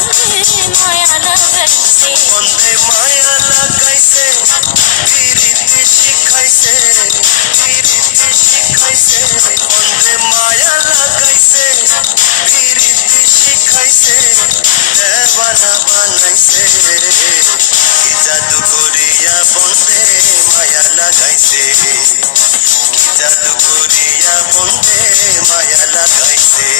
বন্ধে মায়া লাগাইছে বন্ধে মায়া লাগাইছে পিরিতি শিখাইছে পিরিতি শিখাইছে বন্ধে মায়া লাগাইছে পিরিতি শিখাইছে দেওয়ানা বানাইছে কি জাদু করিয়া বন্ধে মায়া লাগাইছে কি জাদু করিয়া বন্ধে মায়া লাগাইছে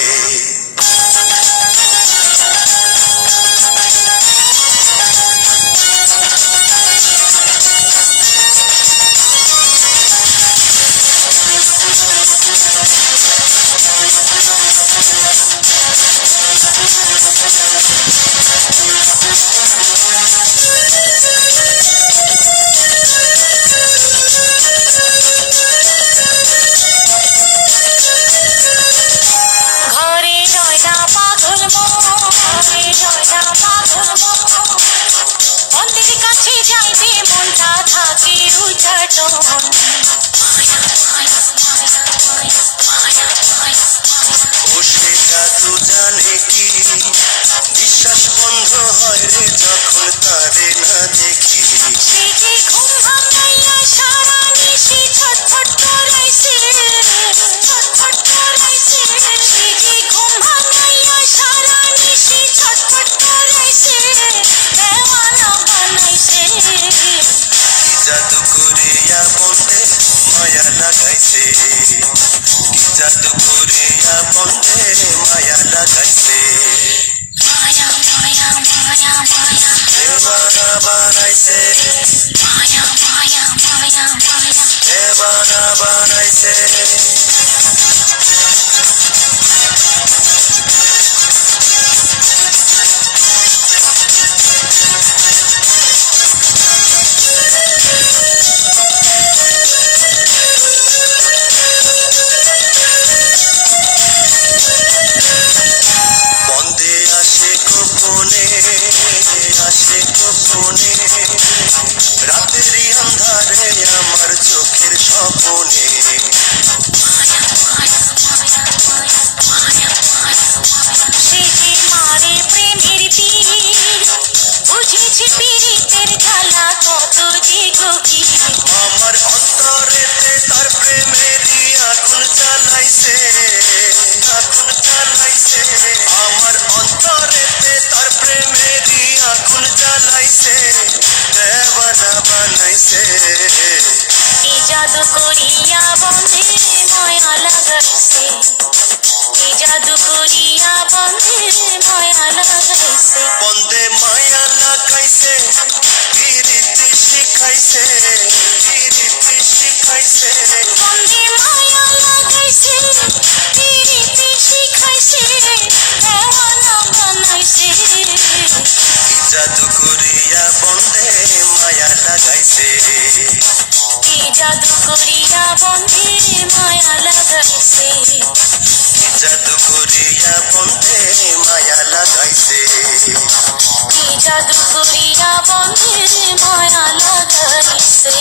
বিশ্বাস বন্ধ হয় রে যখন তারে না দেখি ঘুম ভাঙাইয়া সারা নিশি ছটফট করাইছে ছটফট করাইছে ঘুম ভাঙাইয়া সারা নিশি ছটফট করাইছে দেওয়ানা বানাইছে কি জাদু করিয়া বন্ধে মায়া লাগাইছে কি জাদু করিয়া বন্ধে মায়া লাগাইছে মায়া মায়া মায়া মায়া দেওয়ানা বানাইছে মায়া মায়া মায়া মায়া দেওয়ানা বানাইছে আসে গোপনে রাতেরই আন্ধারে আমার চোখের স্বপনে সে যে মারে প্রেমের তীর বুঝেছি পীড়িতের জ্বালা কত যে গভীর আমার অন্তরেতে তার প্রেমেরই আগুন জ্বালাইছে আগুন জ্বালাইছে আমার অন্তরেতে তার প্রেমেরই আগুন জ্বালাইছে দেওয়ানা বানাইছে কি জাদু করিয়া বন্ধে মায়া লাগাইছে কি জাদু করিয়া বন্ধে মায়া লাগাইছে বন্ধে মায়া লাগাইছে পিরিতি শিখাইছে পিরিতি শিখাইছে বন্ধে মায়া লাগাইছে পিরিতি শিখাইছে দেওয়ানা বানাইছে কি জাদু করিয়া বন্ধে মায়া লাগাইছে কি জাদু করিয়া বন্ধে মায়া লাগাইছে কি জাদু করিয়া বন্ধে মায়া লাগাইছে কি জাদু করিয়া বন্ধে মায়া লাগাইছে